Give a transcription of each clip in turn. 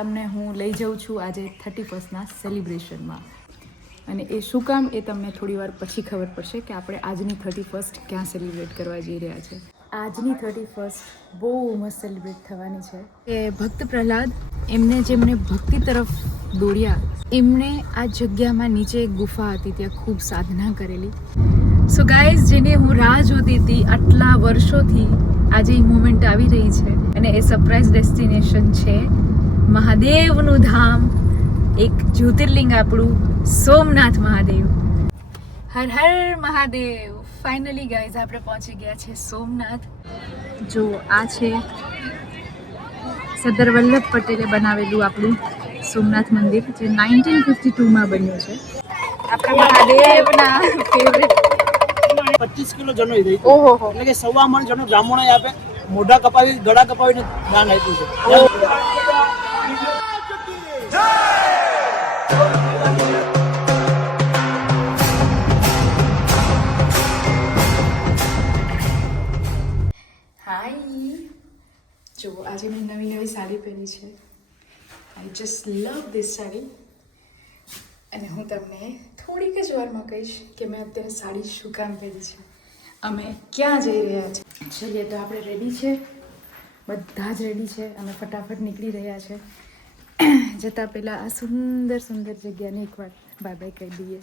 તમને હું લઈ જાઉં છું આજે 31ના સેલિબ્રેશનમાં. અને એ શું કામ એ તમને થોડી વાર પછી ખબર પડશે કે આપણે આજની 31 ક્યાં સેલિબ્રેટ કરવા જઈ રહ્યા છે. આજની 31 બહુ મસ્ત સેલિબ્રેટ થવાની છે. એ ભક્ત પ્રહલાદ જેમને ભક્તિ તરફ દોડ્યા, એમણે આ જગ્યામાં નીચે એક ગુફા હતી, ત્યાં ખૂબ સાધના કરેલી. સો ગાઈઝ, જેને હું રાહ જોતી હતી આટલા વર્ષોથી, આજે એ મોમેન્ટ આવી રહી છે. અને એ સરપ્રાઈઝ ડેસ્ટિનેશન છે મહાદેવનું ધામ, એક જ્યોતિર્લિંગ આપણું સોમનાથ મહાદેવ. હર હર મહાદેવ. ફાઇનલી ગાઈઝ આપણે પહોંચી ગયા છે સોમનાથ. જો આ છે સરદાર વલ્લભ પટેલે બનાવેલું આપણું સોમનાથ મંદિર, જે 1952માં બન્યું છે. આપણા મહાદેવના ફેવરેટ 25 કિલો જનો દઈ. ઓહો, એટલે કે 1.25 મણ જનો બ્રાહ્મણોએ આપે મોઢા કપાવી ગળા કપાવીને દાન આપ્યું છે. હાય, જો આજે મેં નવી સાડી પહેરી છે. I just love this sari. અને હું તમને થોડીક જ વારમાં કહીશ કે મેં અત્યારે સાડી શું કામ પહેરી છે, અમે ક્યાં જઈ રહ્યા છે. ચલીએ, તો આપણે રેડી છે, બધા જ રેડી છે. અમે ફટાફટ નીકળી રહ્યા છે. જતાં પહેલાં આ સુંદર સુંદર જગ્યાને એકવાર બાય બાય કહી દઈએ.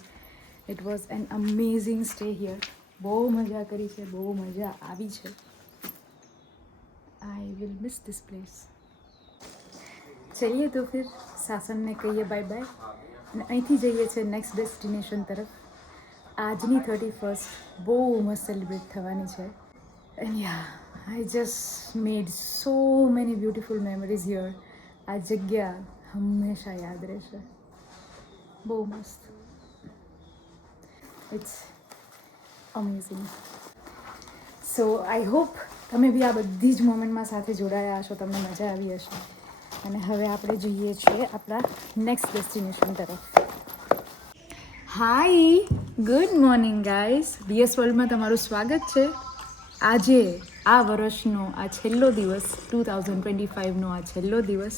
It was an amazing stay here. બહુ મજા કરી છે, બહુ મજા આવી છે. I will miss this place. ચલીએ તો ફિર સાસનને કહીએ બાય બાય અને અહીંથી જઈએ છીએ નેક્સ્ટ ડેસ્ટિનેશન તરફ. આજની 31 બહુ મસ્ત સેલિબ્રેટ થવાની છે. And ya, I just made so many beautiful memories here. આ જગ્યા હંમેશા યાદ રહેશે. બહુ મસ્ત. It's amazing. So I hope તમે બી આ બધી જ મોમેન્ટમાં સાથે જોડાયા હશો, તમને મજા આવી હશે. અને હવે આપણે જઈએ છીએ આપણા નેક્સ્ટ ડેસ્ટિનેશન તરફ. હાય, ગુડ મોર્નિંગ ગાઈઝ. ડીએસ વર્લ્ડમાં તમારું સ્વાગત છે. આજે આ વર્ષનો આ છેલ્લો દિવસ, 2025નો આ છેલ્લો દિવસ.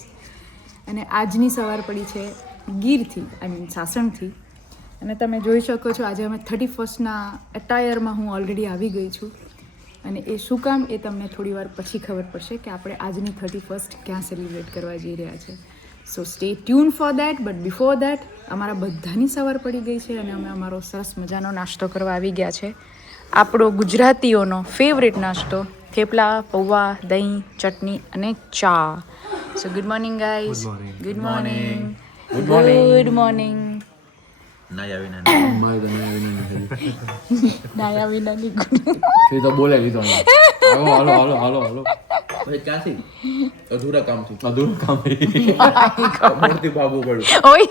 અને આજની સવાર પડી છે ગીરથી, આઈ મીન સાસણથી. અને તમે જોઈ શકો છો આજે અમે 31ના એટાયરમાં હું ઓલરેડી આવી ગઈ છું. અને એ શું કામ એ તમને થોડી વાર પછી ખબર પડશે કે આપણે આજની 31 ક્યાં સેલિબ્રેટ કરવા જઈ રહ્યા છે. સો stay tune for that. But before that અમારા બધાની સવાર પડી ગઈ છે અને અમે અમારો સરસ મજાનો નાસ્તો કરવા આવી ગયા છે. આપણો ગુજરાતીઓનો ફેવરેટ નાસ્તો, થેપલા, પૌવા, દહીં, ચટણી અને ચા. સો good morning guys. Good morning. Good morning. નાયા વિનાની એ તો બોલે લીધો. હાલો ક્યાંથી અધૂરા કામથી મૂર્તિ બાબુ પડ્યું. ઓય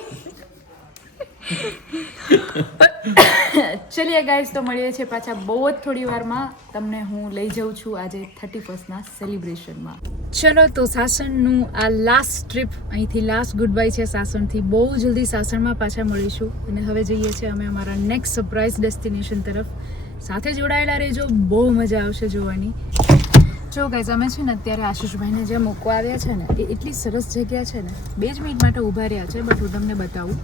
ચલીએ ગાઈઝ, તો મળીએ છીએ પાછા બહુ જ થોડી વારમાં. તમને હું લઈ જાઉં છું આજે 31ના સેલિબ્રેશનમાં. ચલો, તો સાસણનું આ લાસ્ટ ટ્રીપ, અહીંથી લાસ્ટ ગુડ બાય છે સાસણથી. બહુ જલ્દી સાસણમાં પાછા મળીશું. અને હવે જઈએ છીએ અમે અમારા નેક્સ્ટ સરપ્રાઈઝ ડેસ્ટિનેશન તરફ. સાથે જોડાયેલા રહેજો, બહુ મજા આવશે જોવાની. જો ગાઈઝ, અમે છે ને અત્યારે આશીષભાઈને જે મૂકવા આવ્યા છે ને, એ એટલી સરસ જગ્યા છે ને, 2 જ મિનિટ માટે ઊભા રહ્યા છે, બટ હું તમને બતાવું.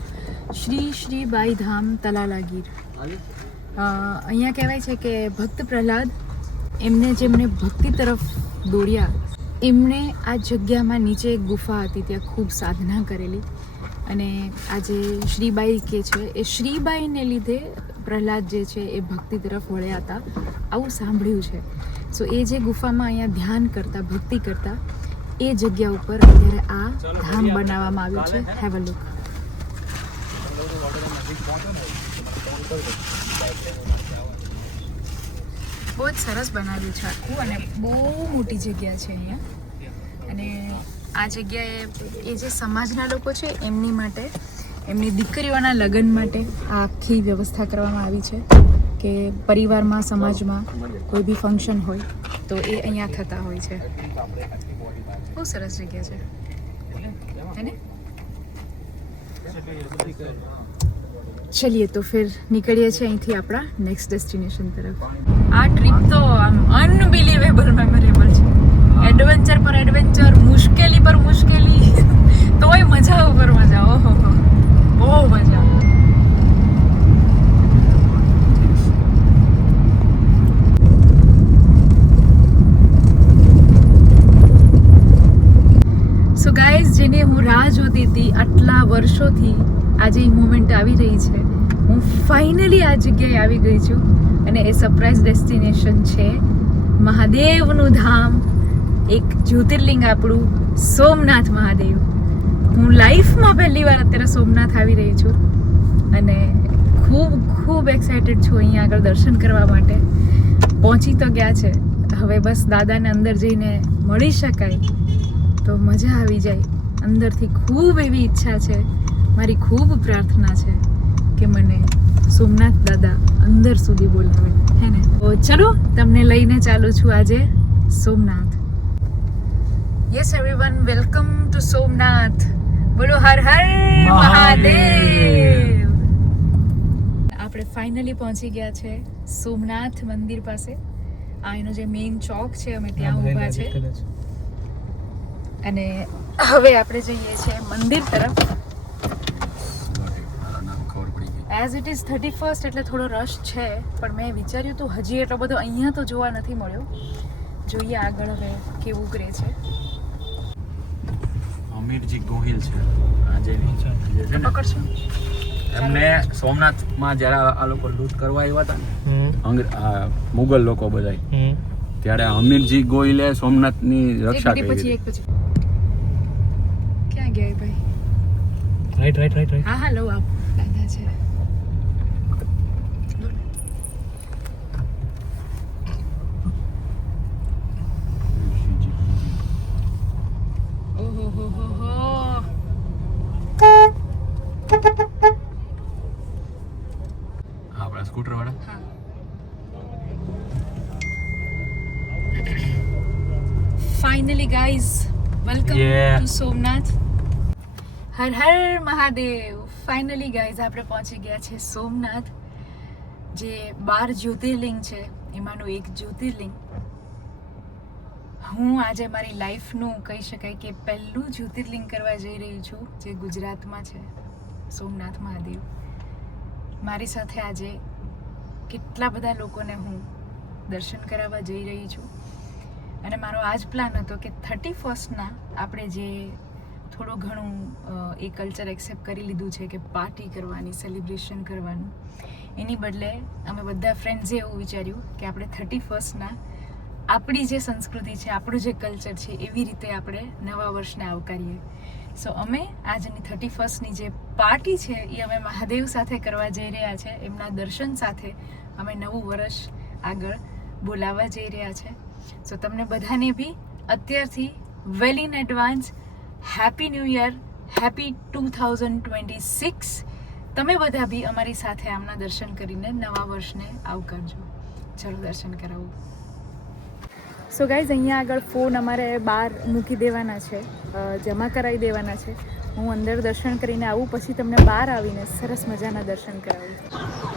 શ્રી બાઈ ધામ તલાલા ગીર. અહીંયા કહેવાય છે કે ભક્ત પ્રહલાદ જેમને ભક્તિ તરફ દોડ્યા, એમણે આ જગ્યામાં નીચે એક ગુફા હતી, ત્યાં ખૂબ સાધના કરેલી. અને આ જે શ્રીબાઈ કે છે, એ શ્રીબાઈને લીધે પ્રહલાદ જે છે એ ભક્તિ તરફ વળ્યા હતા, આવું સાંભળ્યું છે. સો એ જે ગુફામાં અહીંયા ધ્યાન કરતા, ભક્તિ કરતા, એ જગ્યા ઉપર અત્યારે આ ધામ બનાવવામાં આવ્યું છે. Have a look. બહુ જ સરસ બનાવ્યું છે આખું, અને બહુ મોટી જગ્યા છે અહીંયા. અને આ જગ્યાએ એ જે સમાજના લોકો છે એમની માટે, એમની દીકરીઓના લગ્ન માટે આ આખી વ્યવસ્થા કરવામાં આવી છે કે પરિવારમાં, સમાજમાં કોઈ બી ફંક્શન હોય તો એ અહીંયા થતા હોય છે. બહુ સરસ જગ્યા છે, હે ને? चलिए तो फिर निकलिए છીએ અહીંથી આપણા નેક્સ્ટ ડેસ્ટિનેશન તરફ. આ ટ્રીપ તો આમ અનબિલીવેબલ મેમોરેબલ છે. એડવેન્ચર પર એડવેન્ચર, મુશ્કેલી પર મુશ્કેલી, તોય ગાઈઝ જેને હું રાહ જોતી હતી આટલા વર્ષોથી, આજે એ મોમેન્ટ આવી રહી છે. હું ફાઇનલી આ જગ્યાએ આવી ગઈ છું અને એ સરપ્રાઈઝ ડેસ્ટિનેશન છે મહાદેવનું ધામ, એક જ્યોતિર્લિંગ આપણું સોમનાથ મહાદેવ. હું લાઈફમાં પહેલી વાર અત્યારે સોમનાથ આવી રહી છું અને ખૂબ ખૂબ એક્સાઇટેડ છું અહીંયા આગળ દર્શન કરવા માટે. પહોંચી તો ગયા છે, હવે બસ દાદાને અંદર જઈને મળી શકાય તો મજા આવી જાય. અંદરથી ખૂબ એવી ઈચ્છા છે, મારી ખૂબ પ્રાર્થના છે કે મને સોમનાથ દાદા અંદર સુધી બોલાવે, હે ને? તો ચલો તમને લઈને ચાલુ છું આજે Somnath. Yes everyone, welcome to Somnath. બોલો હર હર મહાદેવ. આપણે ફાઇનલી પહોંચી ગયા છે સોમનાથ મંદિર પાસે. આ એનો જે મેઇન ચોક છે, અમે ત્યાં ઊભા છે અને હવે આપણે જઈએ છીએ મંદિર તરફ. એઝ ઇટ ઇઝ 31st એટલે થોડો રશ છે, પણ મેં વિચાર્યું તો હજી એટલો બધો અહીંયા તો જોવા નથી મળ્યો. જોઈએ આગળ હવે કેવું કરે છે. અમીરજી ગોહિલ છે આજે જે છે ને પકડશું એમને સોમનાથમાં જ્યારે આ લોકો લૂંટ કરવા આવ્યા હતા ને મુગલ લોકો બધા, ત્યારે અમીરજી ગોહિલે સોમનાથની રક્ષા કરી પછી હતી. એક પછી ક્યાં ગયા એ ભાઈ? રાઈટ. હા હા, લો આપ દાદા છે. ઓહો હો હો હો. આપણા સ્કૂટર વાળા હા. Finally guys, welcome to Somnath. Har Har Mahadev. Finally guys આપણે પહોંચી ગયા છે સોમનાથ, જે 12 જ્યોતિર્લિંગ છે એમાંનું એક જ્યોતિર્લિંગ. હું આજે મારી લાઈફનું કહી શકાય કે પહેલું જ્યોતિર્લિંગ કરવા જઈ રહી છું, જે ગુજરાતમાં છે, સોમનાથ મહાદેવ. મારી સાથે આજે કેટલા બધા લોકોને હું દર્શન કરાવવા જઈ રહી છું અને મારો આ જ પ્લાન હતો કે 31stના આપણે જે થોડું ઘણું એ કલ્ચર એક્સેપ્ટ કરી લીધું છે કે પાર્ટી કરવાની, સેલિબ્રેશન કરવાનું, એની બદલે અમે બધા ફ્રેન્ડ્સે એવું વિચાર્યું કે આપણે 31stના આપણી જે સંસ્કૃતિ છે, આપણું જે કલ્ચર છે, એવી રીતે આપણે નવા વર્ષને આવકારીએ. સો અમે આજની 31stની જે પાર્ટી છે એ અમે મહાદેવ સાથે કરવા જઈ રહ્યા છે. એમના દર્શન સાથે અમે નવું વર્ષ આગળ બોલાવવા જઈ રહ્યા છે. સો તમને બધાને બી અત્યારથી well in advance happy new year, happy 2026. તમે બધા બી અમારી સાથે આમના દર્શન કરીને નવા વર્ષને આવકારજો. ચલો દર્શન કરાવું. સો ગાઈઝ, અહીંયા આગળ ફોન અમારે બહાર મૂકી દેવાના છે, જમા કરાવી દેવાના છે. હું અંદર દર્શન કરીને આવું, પછી તમને બહાર આવીને સરસ મજાના દર્શન કરાવું.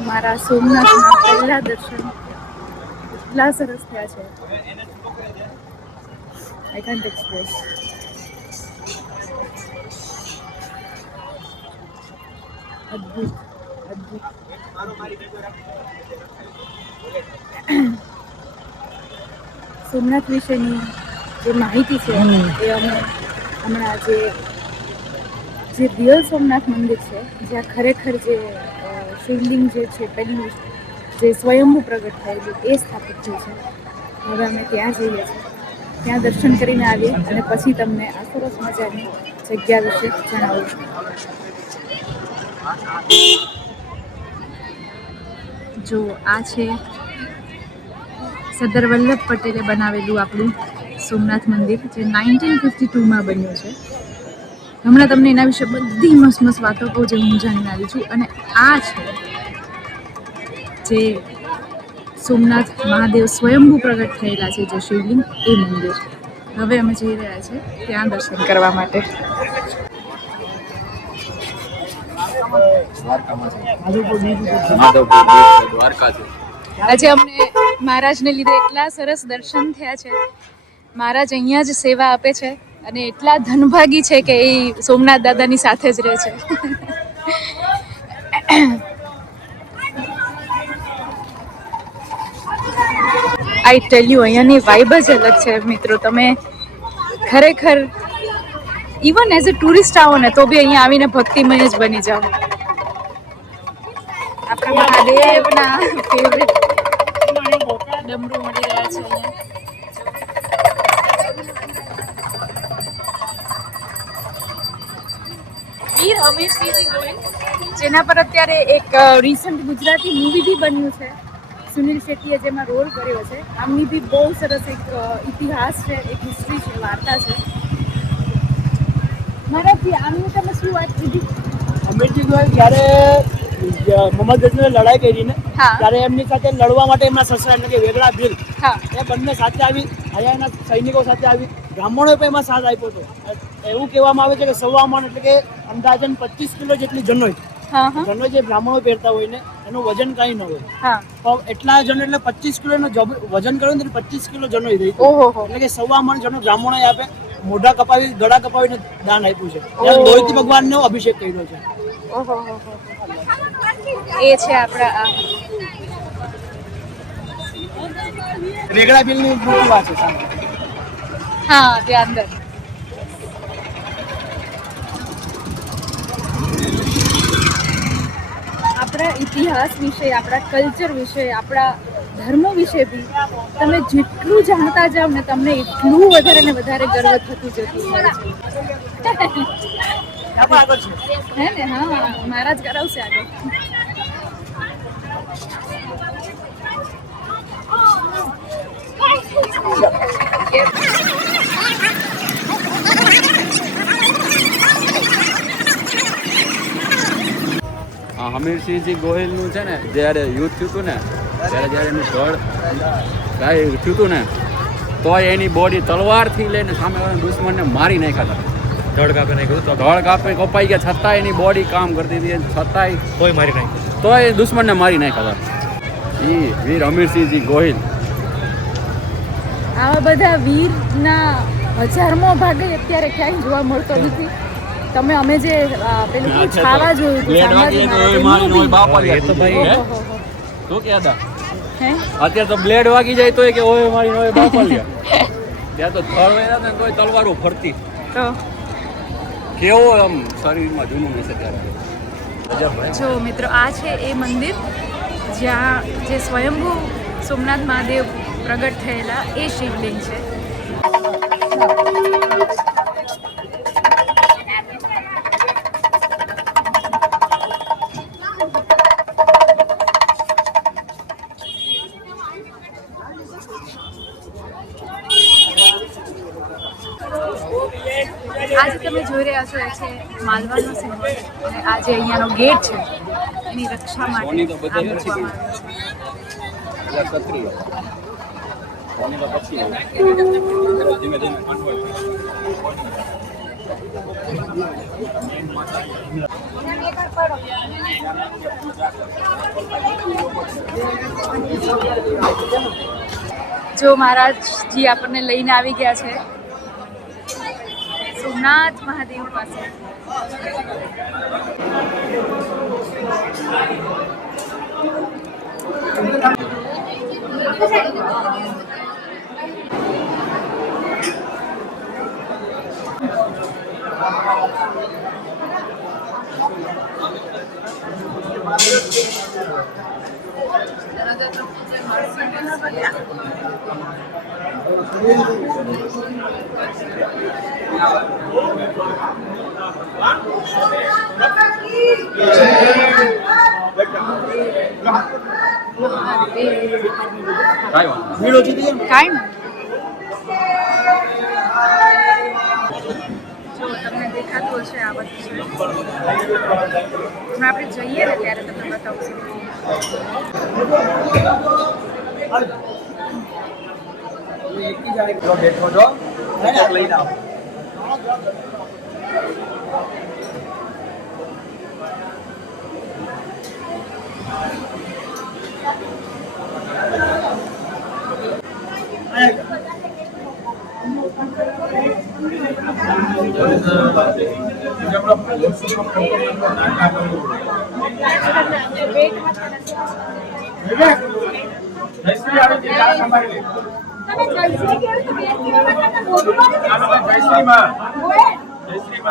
મારા સોમનાથના પહેલા દર્શન એટલા સરસ થયા છે, આઈ કાન્ટ એક્સપ્રેસ. અદ્ભુત અદ્ભુત. સોમનાથ વિશેની જે માહિતી છે એ અમે હમણાં જે રિયલ સોમનાથ મંદિર છે, જ્યાં ખરેખર જે શિવલિંગ જે છે પહેલું જે સ્વયંભૂ પ્રગટ થયેલું એ સ્થાપિત થયું છે. હવે અમે ત્યાં જઈએ છીએ, ત્યાં દર્શન કરીને આવીએ અને પછી તમને આ સરસ મજાની જગ્યા વિશે જણાવું. જો આ છે સરદાર વલ્લભ પટેલે બનાવેલું આપણું સોમનાથ મંદિર, જે 1952માં બન્યું છે. હમણાં તમને એના વિશે બધી મસ્ત મસ્ત વાતો કહું જે હું જાણીને આવી છું. અને આ છે જે સોમનાથ મહાદેવ સ્વયંભૂ પ્રગટ થયેલા છે, જે શિવલિંગ, એ મંદિર. હવે અમે જઈ રહ્યા છીએ ત્યાં દર્શન કરવા માટે. દ્વારકા છે. આજે અમને મહારાજને લીધે એટલા સરસ દર્શન થયા છે. મહારાજ અહીંયા જ સેવા આપે છે અને એટલા ધનભાગી છે કે એ સોમનાથ દાદાની સાથે જ રહે છે. આઈ ટેલ યુ, અહીંયાની વાઇબ જ અલગ છે મિત્રો. તમે ખરેખર ઇવન એઝ અ ટુરિસ્ટ આવો ને તો બી અહીંયા આવીને ભક્તિમય જ બની જાઓ. આપણા મહાદેવના ફેવરેટ ડમરૂ મળી રહ્યા છે અહીંયા. વીર હમીરસિંહજી ગોહિલ, જેના પર અત્યારે એક રિસન્ટ ગુજરાતી મૂવી બી બન્યું છે. સુનિલ શેટ્ટીએ જેમાં રોલ કર્યો છે. આમની બી બહુ સરસ એક ઇતિહાસ છે, એક હિસ્ટ્રી છે, વાર્તા છે. મારાથી આમની તમે શું વાત કીધી? અમીરજી ગોયલ જ્યારે મોહમ્મદ ગઝનીએ લડાઈ કરી ને ત્યારે એમની સાથે લડવા માટે એમના સસરા એટલે કે વેગળા ભીલ એ બંને સાથે આવી, અહીંયાના સૈનિકો સાથે આવી, બ્રાહ્મણોએ પણ એમાં સાથ આપ્યો હતો. એવું કહેવામાં આવે છે કે 1.25 મણ એટલે કે અંદાજન 25 કિલો જેટલી જનોઈ જે બ્રાહ્મણો પહેરતા હોય ને એનું વજન કઈ ન હોય. તો એટલા જનો એટલે 25 કિલોનું વજન કર્યું ને 25 કિલો જનોઈ રહી, એટલે કે 1.25 મણ જનો બ્રાહ્મણોએ આપે મોઢા કપાવી ગળા કપાવીને દાન આપ્યું છે. લોહિત ભગવાનનો અભિષેક કર્યો છે. એ છે આપણા રેગડા બિલની મોટી વાત છે સામે. હા, ત્યાં અંદર આપણા ઇતિહાસ વિશે, આપણા કલ્ચર વિશે, આપણા ધર્મ વિશે બી તમે જેટલું જાણતા જાઓ ને તમને એટલું વધારે ને વધારે ગર્વ થતું જતું હોય છે. હે ને? હા, મહારાજ કરાવશે આગળ. હમીરસિંહજી ગોહિલનું છે ને જ્યારે યુદ્ધ થયું હતું ને ત્યારે એનું ધડ થયું હતું ને તો એની બોડી તલવારથી લઈને સામે દુશ્મનને મારી નાખ્યા હતા. ધડ કાપી નાખ્યું તો ધડ કાપે કપાઈ ગયા છતાંય એની બોડી કામ કરતી હતી, છતાંય કોઈ મારી નાખ્યું, તોય દુશ્મનને મારી નાખ્યા હતા. એ વીર હમીરસિંહજી ગોહિલ. આવા બધા વીરના હજારમો ભાગે અત્યારે ક્યાંય જોવા મળતો નથી. તમે અમે જે પેલું છાવા જોયું હતું અત્યારે તો બ્લેડ વાગી જાય તો કે ઓય મારી નોય બાપલિયા. ત્યાં તો થળવેરા ને તોય તલવારો ફરતી. તો કેવો આમ શરીરમાં જૂનું હશે ત્યારે. જો મિત્રો, આ છે એ મંદિર જ્યાં જે સ્વયંભૂ સોમનાથ મહાદેવ પ્રગટ થયેલા એ શિવલિંગ છે. આજે તમે જોઈ રહ્યા છો એ છે માલવાનો સિંહોર, અને આ જે અહીંયાનો ગેટ છે એની રક્ષા માટે આ મૂકવામાં આવે છે. જો મહારાજજી આપણને લઈને આવી ગયા છે સોમનાથ મહાદેવ પાસે. કાંઈ જો તમને દેખાતું હશે આ બધું આપણે જઈએ ને ત્યારે તમને બતાવશું. બેઠો છો લઈને આવો. જય શ્રી